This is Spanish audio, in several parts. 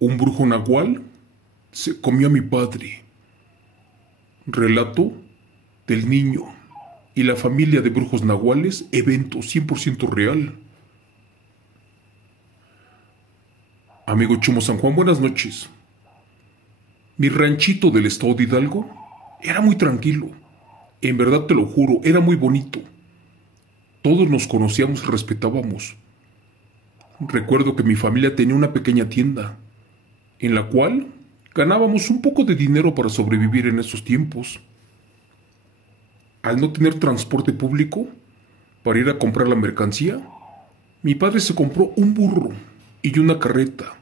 Un brujo nahual se comió a mi padre. Relato del niño y la familia de brujos nahuales, evento 100% real. Amigo Chumo San Juan, buenas noches. Mi ranchito del estado de Hidalgo era muy tranquilo. En verdad te lo juro, era muy bonito. Todos nos conocíamos y respetábamos. Recuerdo que mi familia tenía una pequeña tienda, en la cual ganábamos un poco de dinero para sobrevivir en esos tiempos. Al no tener transporte público para ir a comprar la mercancía, mi padre se compró un burro y una carreta,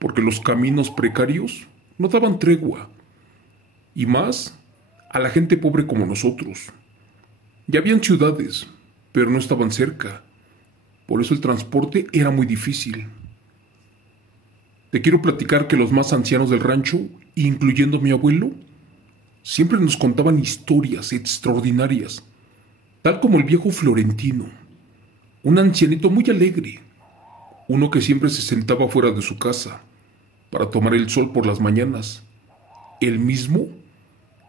porque los caminos precarios no daban tregua, y más a la gente pobre como nosotros. Ya habían ciudades, pero no estaban cerca, por eso el transporte era muy difícil. Te quiero platicar que los más ancianos del rancho, incluyendo mi abuelo, siempre nos contaban historias extraordinarias, tal como el viejo Florentino, un ancianito muy alegre, uno que siempre se sentaba fuera de su casa para tomar el sol por las mañanas, el mismo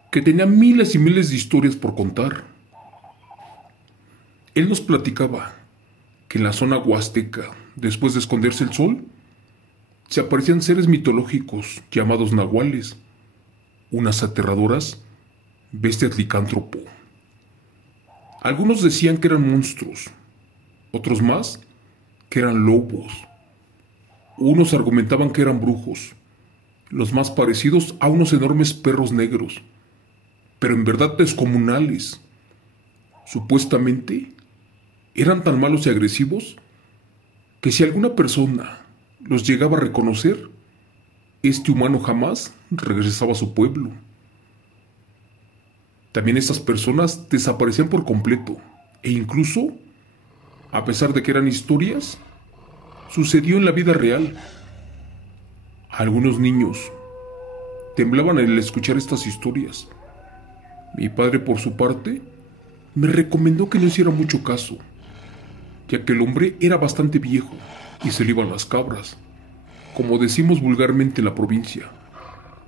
que tenía miles y miles de historias por contar. Él nos platicaba que en la zona huasteca, después de esconderse el sol, se aparecían seres mitológicos llamados nahuales, unas aterradoras bestias licántropo. Algunos decían que eran monstruos, otros más que eran lobos. Unos argumentaban que eran brujos, los más parecidos a unos enormes perros negros, pero en verdad descomunales. Supuestamente eran tan malos y agresivos que si alguna persona los llegaba a reconocer, este humano jamás regresaba a su pueblo. También estas personas desaparecían por completo, e incluso, a pesar de que eran historias, sucedió en la vida real. Algunos niños temblaban al escuchar estas historias. Mi padre, por su parte, me recomendó que no hiciera mucho caso, ya que el hombre era bastante viejo y se le iban las cabras. Como decimos vulgarmente en la provincia,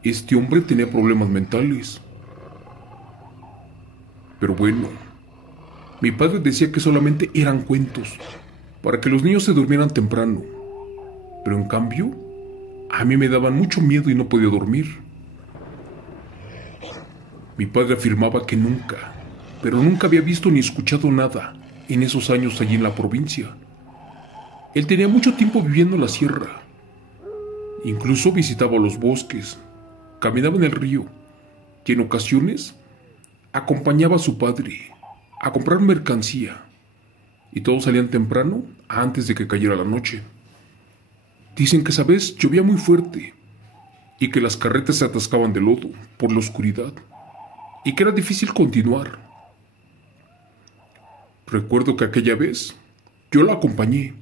este hombre tenía problemas mentales. Pero bueno, mi padre decía que solamente eran cuentos, para que los niños se durmieran temprano. Pero en cambio, a mí me daban mucho miedo y no podía dormir. Mi padre afirmaba que nunca, pero nunca había visto ni escuchado nada en esos años allí en la provincia. Él tenía mucho tiempo viviendo en la sierra. Incluso visitaba los bosques, caminaba en el río y en ocasiones acompañaba a su padre a comprar mercancía, y todos salían temprano antes de que cayera la noche. Dicen que esa vez llovía muy fuerte y que las carretas se atascaban de lodo por la oscuridad y que era difícil continuar. Recuerdo que aquella vez yo lo acompañé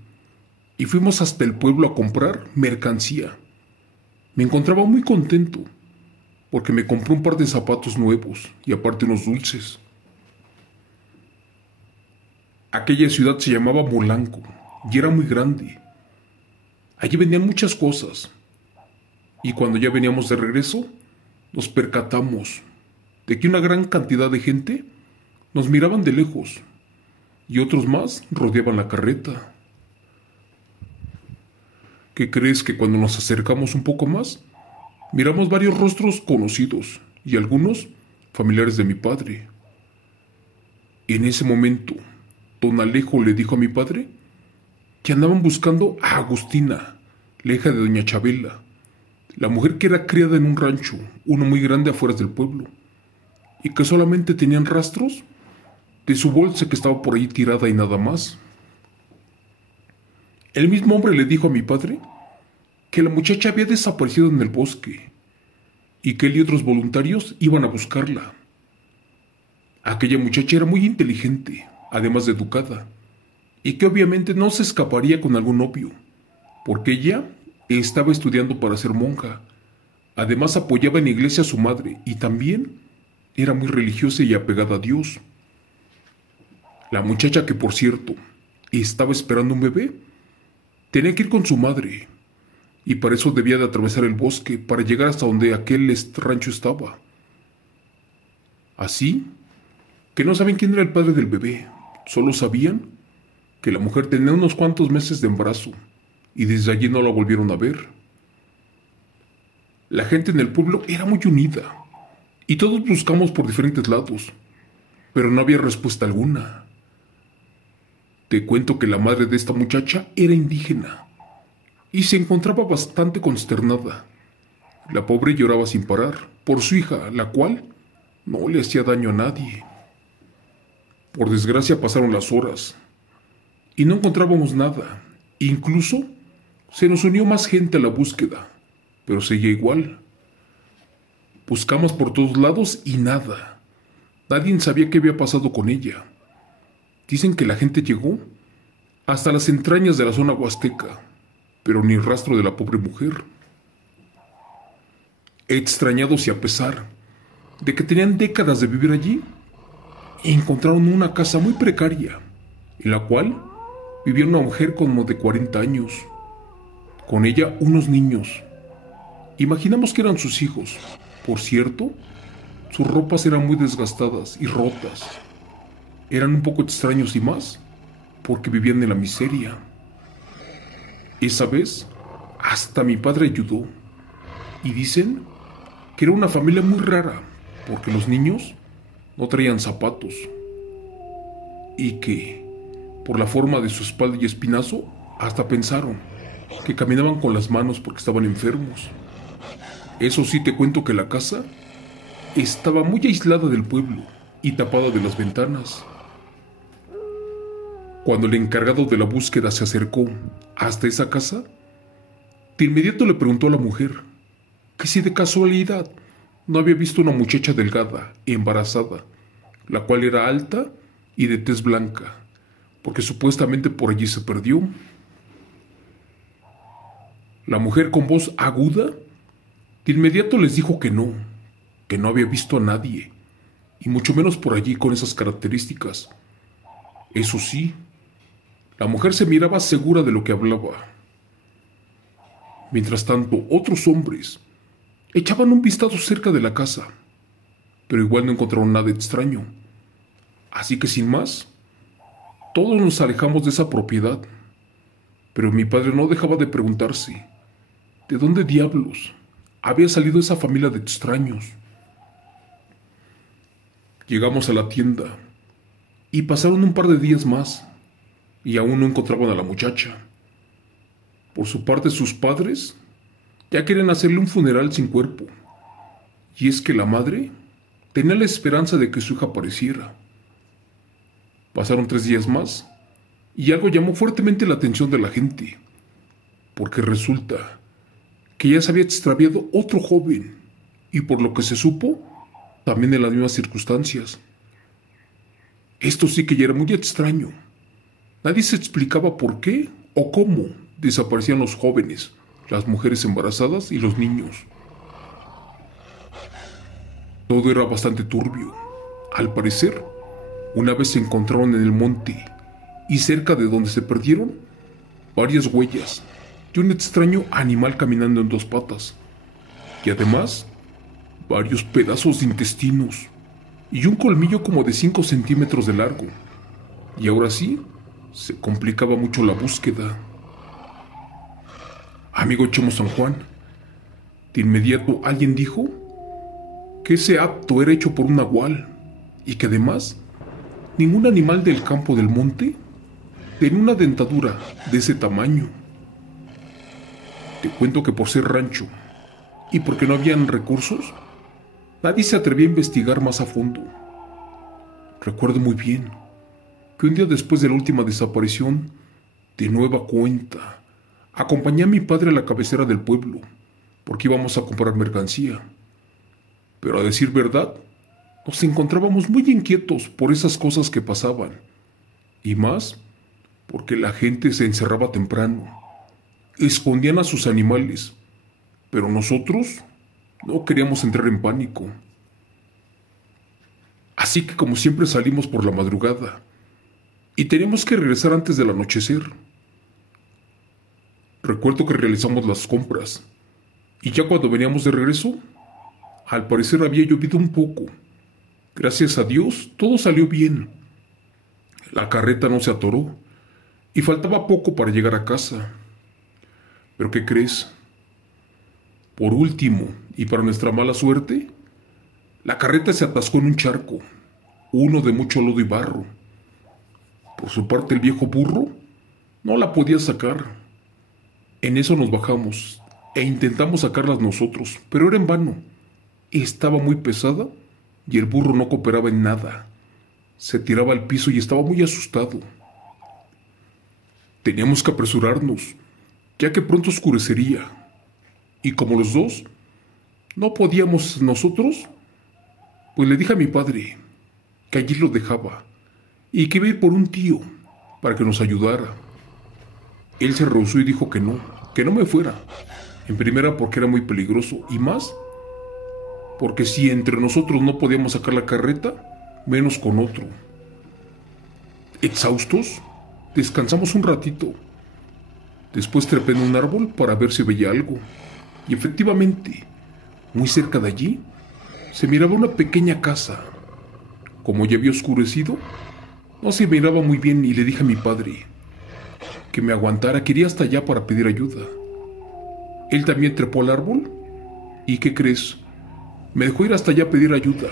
y fuimos hasta el pueblo a comprar mercancía. Me encontraba muy contento porque me compré un par de zapatos nuevos y aparte unos dulces. Aquella ciudad se llamaba Molanco y era muy grande. Allí vendían muchas cosas, y cuando ya veníamos de regreso, nos percatamos de que una gran cantidad de gente nos miraban de lejos y otros más rodeaban la carreta. ¿Qué crees? Que cuando nos acercamos un poco más, miramos varios rostros conocidos y algunos familiares de mi padre. En ese momento, don Alejo le dijo a mi padre que andaban buscando a Agustina, la hija de doña Chabela, la mujer que era criada en un rancho, uno muy grande afuera del pueblo, y que solamente tenían rastros de su bolsa que estaba por ahí tirada y nada más. El mismo hombre le dijo a mi padre que la muchacha había desaparecido en el bosque y que él y otros voluntarios iban a buscarla. Aquella muchacha era muy inteligente, además de educada, y que obviamente no se escaparía con algún novio, porque ella estaba estudiando para ser monja. Además apoyaba en la iglesia a su madre y también era muy religiosa y apegada a Dios. La muchacha, que por cierto estaba esperando un bebé, tenía que ir con su madre, y para eso debía de atravesar el bosque para llegar hasta donde aquel rancho estaba. Así que no saben quién era el padre del bebé, solo sabían que la mujer tenía unos cuantos meses de embarazo y desde allí no la volvieron a ver. La gente en el pueblo era muy unida y todos buscamos por diferentes lados, pero no había respuesta alguna. Te cuento que la madre de esta muchacha era indígena y se encontraba bastante consternada. La pobre lloraba sin parar por su hija, la cual no le hacía daño a nadie. Por desgracia pasaron las horas y no encontrábamos nada. Incluso se nos unió más gente a la búsqueda, pero seguía igual. Buscamos por todos lados y nada. Nadie sabía qué había pasado con ella. Dicen que la gente llegó hasta las entrañas de la zona huasteca, pero ni rastro de la pobre mujer. Extrañados y a pesar de que tenían décadas de vivir allí, encontraron una casa muy precaria, en la cual vivía una mujer como de 40 años, con ella unos niños. Imaginamos que eran sus hijos. Por cierto, sus ropas eran muy desgastadas y rotas. Eran un poco extraños y más, porque vivían en la miseria. Esa vez, hasta mi padre ayudó. Y dicen que era una familia muy rara, porque los niños no traían zapatos. Y que, por la forma de su espalda y espinazo, hasta pensaron que caminaban con las manos porque estaban enfermos. Eso sí, te cuento que la casa estaba muy aislada del pueblo y tapada de las ventanas. Cuando el encargado de la búsqueda se acercó hasta esa casa, de inmediato le preguntó a la mujer que si de casualidad no había visto una muchacha delgada, embarazada, la cual era alta y de tez blanca, porque supuestamente por allí se perdió. La mujer, con voz aguda, de inmediato les dijo que no había visto a nadie, y mucho menos por allí con esas características. Eso sí, la mujer se miraba segura de lo que hablaba. Mientras tanto, otros hombres echaban un vistazo cerca de la casa, pero igual no encontraron nada extraño. Así que sin más, todos nos alejamos de esa propiedad. Pero mi padre no dejaba de preguntarse, ¿de dónde diablos había salido esa familia de extraños? Llegamos a la tienda y pasaron un par de días más y aún no encontraban a la muchacha. Por su parte, sus padres ya querían hacerle un funeral sin cuerpo, y es que la madre tenía la esperanza de que su hija apareciera. Pasaron 3 días más y algo llamó fuertemente la atención de la gente, porque resulta que ya se había extraviado otro joven, y por lo que se supo, también en las mismas circunstancias. Esto sí que ya era muy extraño. Nadie se explicaba por qué o cómo desaparecían los jóvenes, las mujeres embarazadas y los niños. Todo era bastante turbio. Al parecer, una vez se encontraron en el monte y cerca de donde se perdieron varias huellas de un extraño animal caminando en 2 patas, y además varios pedazos de intestinos y un colmillo como de 5 centímetros de largo. Y ahora sí, se complicaba mucho la búsqueda. Amigo Chemo San Juan, de inmediato alguien dijo que ese acto era hecho por un nahual y que además ningún animal del campo del monte tenía una dentadura de ese tamaño. Te cuento que por ser rancho y porque no habían recursos, nadie se atrevía a investigar más a fondo. Recuerdo muy bien que un día después de la última desaparición, de nueva cuenta, acompañé a mi padre a la cabecera del pueblo, porque íbamos a comprar mercancía. Pero a decir verdad, nos encontrábamos muy inquietos por esas cosas que pasaban, y más porque la gente se encerraba temprano, escondían a sus animales, pero nosotros no queríamos entrar en pánico. Así que como siempre salimos por la madrugada, y teníamos que regresar antes del anochecer. Recuerdo que realizamos las compras, y ya cuando veníamos de regreso, al parecer había llovido un poco. Gracias a Dios, todo salió bien. La carreta no se atoró, y faltaba poco para llegar a casa. ¿Pero qué crees? Por último, y para nuestra mala suerte, la carreta se atascó en un charco, uno de mucho lodo y barro. Por su parte, el viejo burro no la podía sacar. En eso nos bajamos e intentamos sacarlas nosotros, pero era en vano. Estaba muy pesada y el burro no cooperaba en nada. Se tiraba al piso y estaba muy asustado. Teníamos que apresurarnos, ya que pronto oscurecería. Y como los dos no podíamos nosotros, pues le dije a mi padre que allí lo dejaba y que iba a ir por un tío para que nos ayudara. Él se rehusó y dijo que no me fuera. En primera porque era muy peligroso y más porque si entre nosotros no podíamos sacar la carreta, menos con otro. Exhaustos, descansamos un ratito. Después trepé en un árbol para ver si veía algo. Y efectivamente, muy cerca de allí, se miraba una pequeña casa. Como ya había oscurecido, no se miraba muy bien y le dije a mi padre que me aguantara, que iría hasta allá para pedir ayuda. Él también trepó al árbol y, ¿qué crees? Me dejó ir hasta allá a pedir ayuda.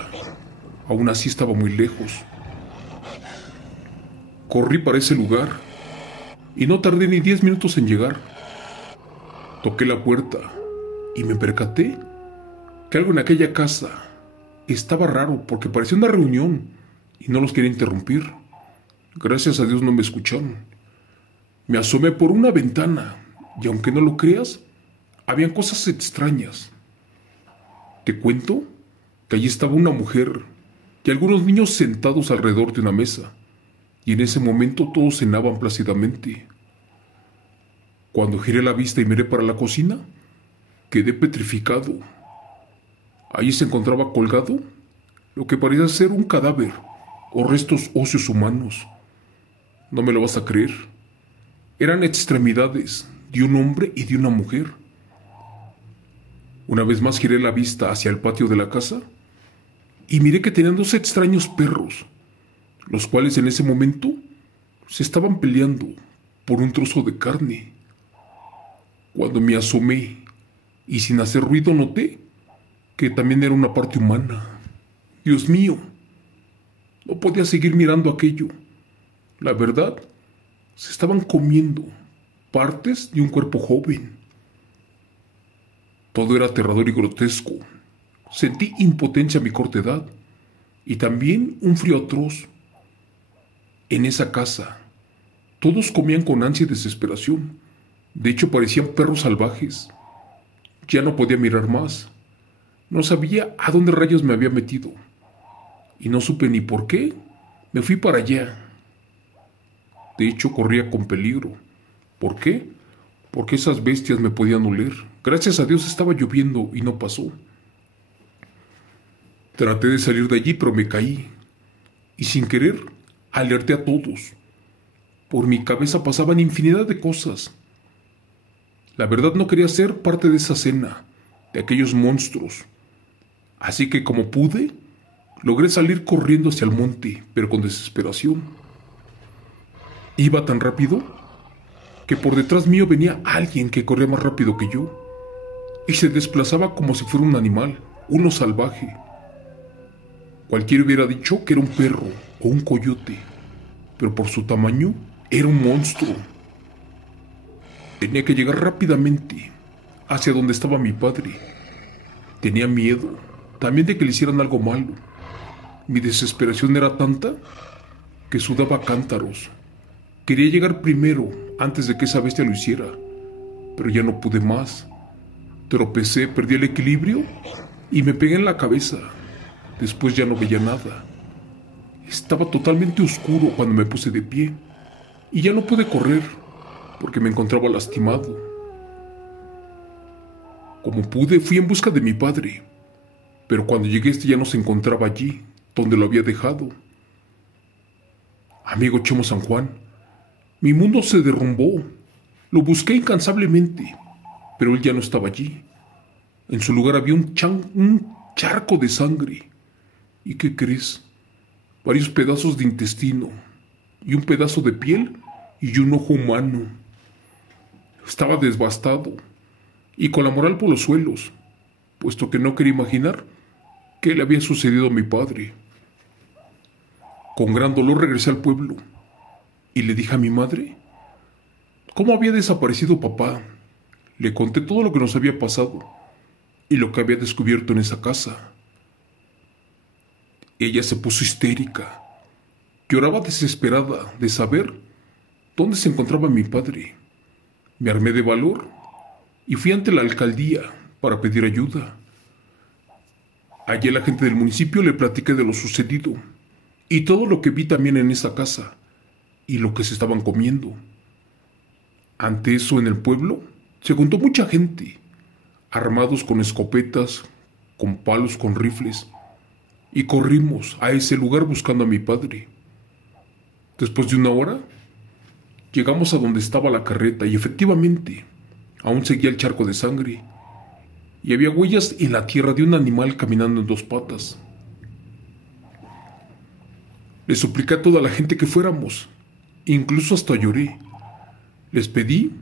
Aún así estaba muy lejos. Corrí para ese lugar y no tardé ni 10 minutos en llegar. Toqué la puerta y me percaté que algo en aquella casa estaba raro porque parecía una reunión y no los quería interrumpir. Gracias a Dios no me escucharon. Me asomé por una ventana y aunque no lo creas, habían cosas extrañas. Te cuento que allí estaba una mujer y algunos niños sentados alrededor de una mesa, y en ese momento todos cenaban plácidamente. Cuando giré la vista y miré para la cocina, quedé petrificado. Allí se encontraba colgado lo que parecía ser un cadáver o restos óseos humanos. No me lo vas a creer. Eran extremidades de un hombre y de una mujer. Una vez más giré la vista hacia el patio de la casa y miré que tenían dos extraños perros, los cuales en ese momento se estaban peleando por un trozo de carne. Cuando me asomé y sin hacer ruido noté que también era una parte humana. Dios mío, no podía seguir mirando aquello. La verdad, se estaban comiendo partes de un cuerpo joven. Todo era aterrador y grotesco. Sentí impotencia a mi corta edad y también un frío atroz. En esa casa, todos comían con ansia y desesperación. De hecho, parecían perros salvajes. Ya no podía mirar más. No sabía a dónde rayos me había metido. Y no supe ni por qué me fui para allá. De hecho, corría con peligro. ¿Por qué? Porque esas bestias me podían oler. Gracias a Dios estaba lloviendo y no pasó. Traté de salir de allí, pero me caí. Y sin querer, alerté a todos. Por mi cabeza pasaban infinidad de cosas. La verdad no quería ser parte de esa cena, de aquellos monstruos. Así que como pude, logré salir corriendo hacia el monte, pero con desesperación. Iba tan rápido que por detrás mío venía alguien que corría más rápido que yo y se desplazaba como si fuera un animal, uno salvaje. Cualquiera hubiera dicho que era un perro o un coyote, pero por su tamaño era un monstruo. Tenía que llegar rápidamente hacia donde estaba mi padre. Tenía miedo también de que le hicieran algo malo. Mi desesperación era tanta que sudaba a cántaros. Quería llegar primero antes de que esa bestia lo hiciera, pero ya no pude más. Tropecé, perdí el equilibrio y me pegué en la cabeza. Después ya no veía nada. Estaba totalmente oscuro cuando me puse de pie y ya no pude correr porque me encontraba lastimado. Como pude, fui en busca de mi padre, pero cuando llegué ya no se encontraba allí, donde lo había dejado. Amigo Chemo San Juan, mi mundo se derrumbó. Lo busqué incansablemente, pero él ya no estaba allí. En su lugar había un charco de sangre. ¿Y qué crees? Varios pedazos de intestino, y un pedazo de piel y un ojo humano. Estaba devastado y con la moral por los suelos, puesto que no quería imaginar qué le había sucedido a mi padre. Con gran dolor regresé al pueblo y le dije a mi madre cómo había desaparecido papá. Le conté todo lo que nos había pasado y lo que había descubierto en esa casa. Ella se puso histérica. Lloraba desesperada de saber dónde se encontraba mi padre. Me armé de valor y fui ante la alcaldía para pedir ayuda. Allí a la gente del municipio le platiqué de lo sucedido y todo lo que vi también en esa casa y lo que se estaban comiendo. Ante eso, en el pueblo se juntó mucha gente, armados con escopetas, con palos, con rifles, y corrimos a ese lugar buscando a mi padre. Después de una hora, llegamos a donde estaba la carreta y efectivamente, aún seguía el charco de sangre y había huellas en la tierra de un animal caminando en dos patas. Le supliqué a toda la gente que fuéramos, incluso hasta lloré. Les pedí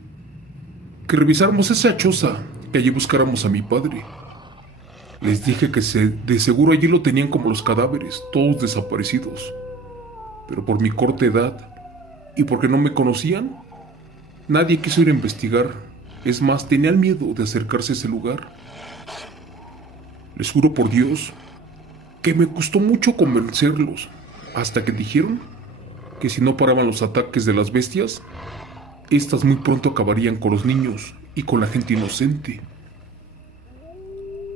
que revisáramos esa choza, que allí buscáramos a mi padre. Les dije que de seguro allí lo tenían como los cadáveres, todos desaparecidos. Pero por mi corta edad y porque no me conocían, nadie quiso ir a investigar. Es más, tenían miedo de acercarse a ese lugar. Les juro por Dios que me costó mucho convencerlos, hasta que dijeron que si no paraban los ataques de las bestias, estas muy pronto acabarían con los niños y con la gente inocente.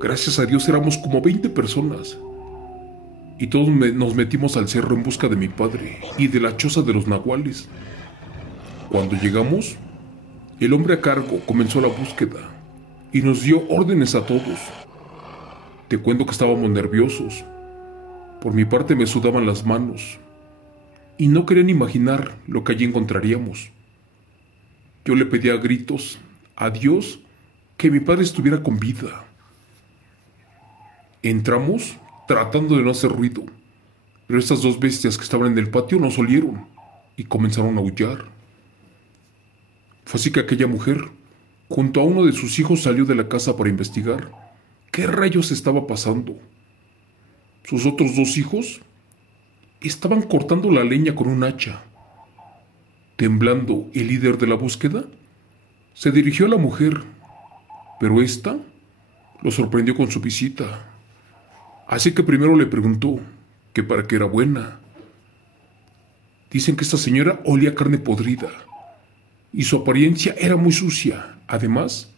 Gracias a Dios éramos como 20 personas y todos nos metimos al cerro en busca de mi padre y de la choza de los nahuales. Cuando llegamos, el hombre a cargo comenzó la búsqueda y nos dio órdenes a todos. Te cuento que estábamos nerviosos. Por mi parte me sudaban las manos y no querían imaginar lo que allí encontraríamos. Yo le pedía a gritos a Dios que mi padre estuviera con vida. Entramos tratando de no hacer ruido, pero estas dos bestias que estaban en el patio nos olieron y comenzaron a aullar. Fue así que aquella mujer, junto a uno de sus hijos, salió de la casa para investigar qué rayos estaba pasando. Sus otros dos hijos estaban cortando la leña con un hacha. Temblando, el líder de la búsqueda se dirigió a la mujer, pero ésta lo sorprendió con su visita. Así que primero le preguntó que para qué era buena. Dicen que esta señora olía carne podrida y su apariencia era muy sucia. Además,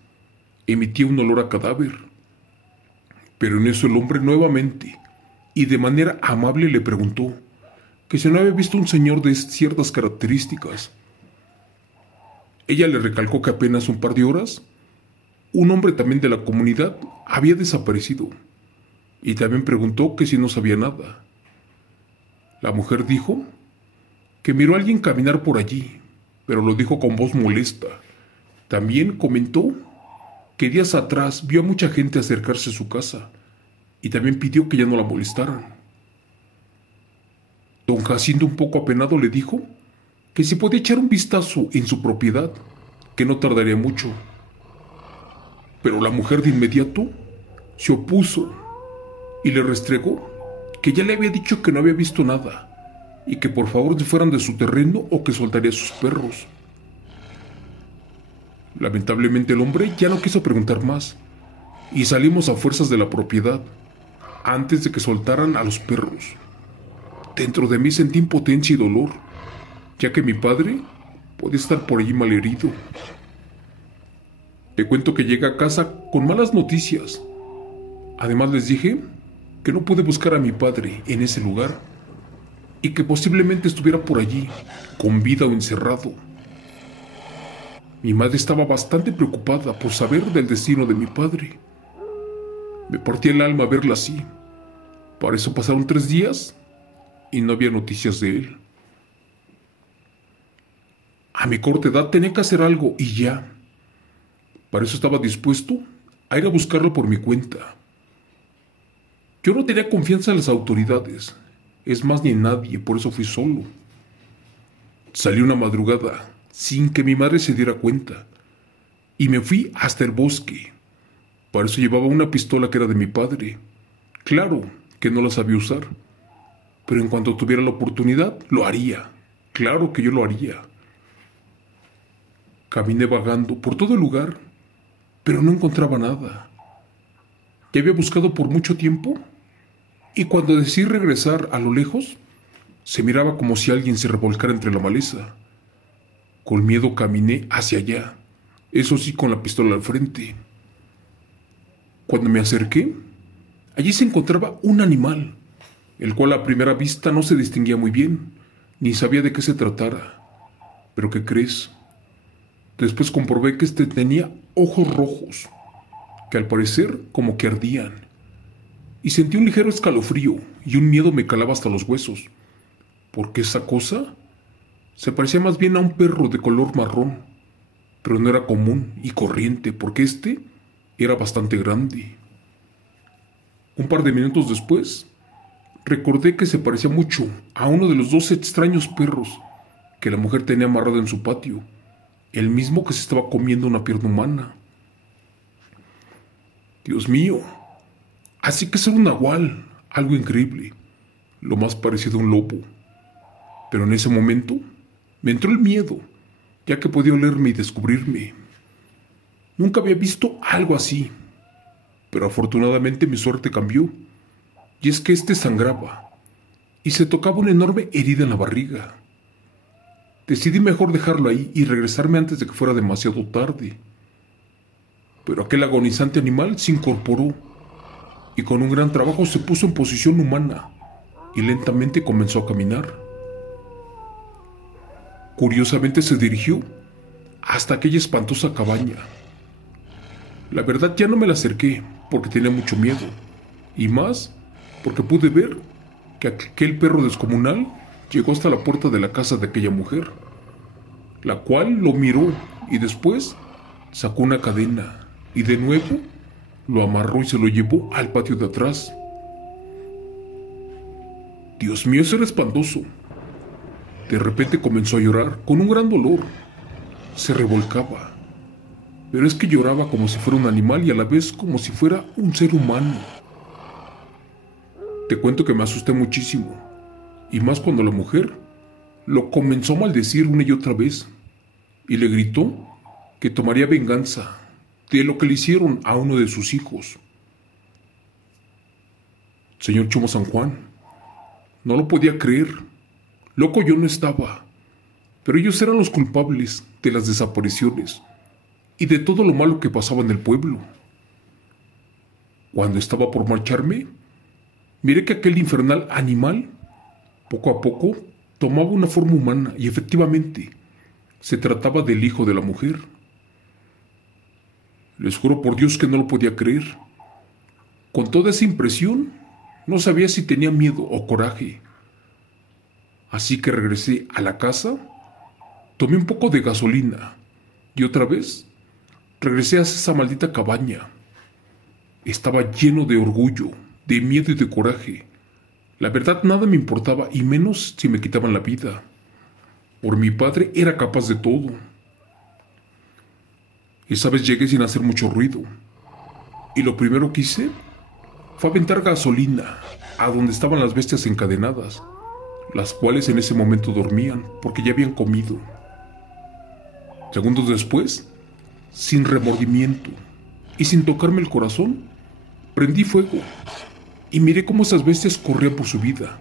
emitía un olor a cadáver. Pero en eso el hombre nuevamente, y de manera amable, le preguntó que si no había visto un señor de ciertas características. Ella le recalcó que apenas un par de horas, un hombre también de la comunidad había desaparecido, y también preguntó que si no sabía nada. La mujer dijo que miró a alguien caminar por allí, pero lo dijo con voz molesta. También comentó que días atrás vio a mucha gente acercarse a su casa, y también pidió que ya no la molestaran. Don Jacinto, un poco apenado, le dijo que si podía echar un vistazo en su propiedad, que no tardaría mucho. Pero la mujer de inmediato se opuso y le restregó que ya le había dicho que no había visto nada y que por favor se fueran de su terreno o que soltaría a sus perros. Lamentablemente el hombre ya no quiso preguntar más y salimos a fuerzas de la propiedad antes de que soltaran a los perros. Dentro de mí sentí impotencia y dolor, ya que mi padre podía estar por allí malherido. Te cuento que llegué a casa con malas noticias. Además les dije que no pude buscar a mi padre en ese lugar y que posiblemente estuviera por allí, con vida o encerrado. Mi madre estaba bastante preocupada por saber del destino de mi padre. Me partía el alma verla así. Para eso pasaron 3 días y no había noticias de él. A mi corta edad tenía que hacer algo y ya. Para eso estaba dispuesto a ir a buscarlo por mi cuenta. Yo no tenía confianza en las autoridades, es más ni en nadie, por eso fui solo. Salí una madrugada sin que mi madre se diera cuenta y me fui hasta el bosque. Para eso llevaba una pistola que era de mi padre. Claro que no la sabía usar, pero en cuanto tuviera la oportunidad, lo haría. Claro que yo lo haría. Caminé vagando por todo el lugar, pero no encontraba nada. Ya había buscado por mucho tiempo y cuando decidí regresar a lo lejos, se miraba como si alguien se revolcara entre la maleza. Con miedo caminé hacia allá, eso sí con la pistola al frente. Cuando me acerqué, allí se encontraba un animal, el cual a primera vista no se distinguía muy bien, ni sabía de qué se tratara. ¿Pero qué crees? Después comprobé que este tenía ojos rojos, que al parecer como que ardían, y sentí un ligero escalofrío y un miedo me calaba hasta los huesos, porque esa cosa se parecía más bien a un perro de color marrón, pero no era común y corriente, porque este era bastante grande. Un par de minutos después, recordé que se parecía mucho a uno de los dos extraños perros que la mujer tenía amarrado en su patio, el mismo que se estaba comiendo una pierna humana. Dios mío, así que era un nahual, algo increíble, lo más parecido a un lobo. Pero en ese momento me entró el miedo, ya que podía olerme y descubrirme. Nunca había visto algo así, pero afortunadamente mi suerte cambió, y es que este sangraba, y se tocaba una enorme herida en la barriga. Decidí mejor dejarlo ahí y regresarme antes de que fuera demasiado tarde. Pero aquel agonizante animal se incorporó, y con un gran trabajo se puso en posición humana, y lentamente comenzó a caminar. Curiosamente se dirigió hasta aquella espantosa cabaña. La verdad ya no me la acerqué porque tenía mucho miedo, y más porque pude ver que aquel perro descomunal llegó hasta la puerta de la casa de aquella mujer, la cual lo miró y después sacó una cadena y de nuevo lo amarró y se lo llevó al patio de atrás. Dios mío, eso era espantoso. De repente comenzó a llorar con un gran dolor. Se revolcaba, pero es que lloraba como si fuera un animal y a la vez como si fuera un ser humano. Te cuento que me asusté muchísimo, y más cuando la mujer lo comenzó a maldecir una y otra vez, y le gritó que tomaría venganza de lo que le hicieron a uno de sus hijos. Señor Chumo San Juan, no lo podía creer. Loco yo no estaba, pero ellos eran los culpables de las desapariciones y de todo lo malo que pasaba en el pueblo. Cuando estaba por marcharme, miré que aquel infernal animal, poco a poco, tomaba una forma humana y efectivamente se trataba del hijo de la mujer. Les juro por Dios que no lo podía creer. Con toda esa impresión, no sabía si tenía miedo o coraje. Así que regresé a la casa, tomé un poco de gasolina y otra vez regresé a esa maldita cabaña. Estaba lleno de orgullo, de miedo y de coraje. La verdad nada me importaba y menos si me quitaban la vida. Por mi padre era capaz de todo. Esa vez llegué sin hacer mucho ruido y lo primero que hice fue aventar gasolina a donde estaban las bestias encadenadas, las cuales en ese momento dormían porque ya habían comido. Segundos después, sin remordimiento y sin tocarme el corazón, prendí fuego y miré cómo esas bestias corrían por su vida,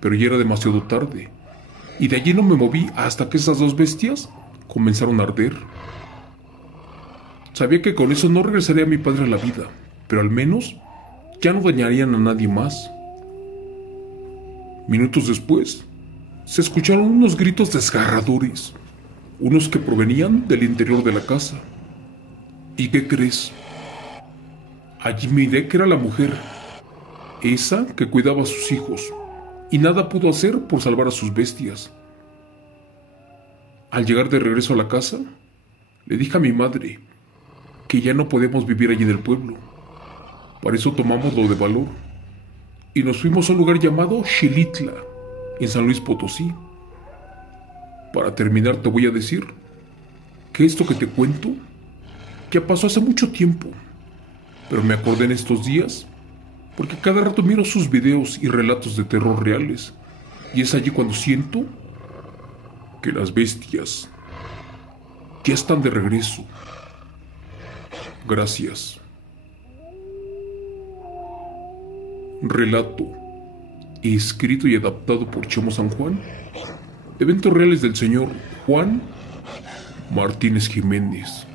pero ya era demasiado tarde y de allí no me moví hasta que esas dos bestias comenzaron a arder. Sabía que con eso no regresaría a mi padre a la vida, pero al menos ya no dañarían a nadie más. Minutos después, se escucharon unos gritos desgarradores, unos que provenían del interior de la casa. ¿Y qué crees? Allí miré que era la mujer, esa que cuidaba a sus hijos, y nada pudo hacer por salvar a sus bestias. Al llegar de regreso a la casa, le dije a mi madre que ya no podíamos vivir allí en el pueblo. Para eso tomamos lo de valor y nos fuimos a un lugar llamado Xilitla, en San Luis Potosí. Para terminar, te voy a decir que esto que te cuento ya pasó hace mucho tiempo, pero me acordé en estos días porque cada rato miro sus videos y relatos de terror reales, y es allí cuando siento que las bestias ya están de regreso. Gracias. Relato, escrito y adaptado por Chemo San Juan. Eventos reales del señor Juan Martínez Jiménez.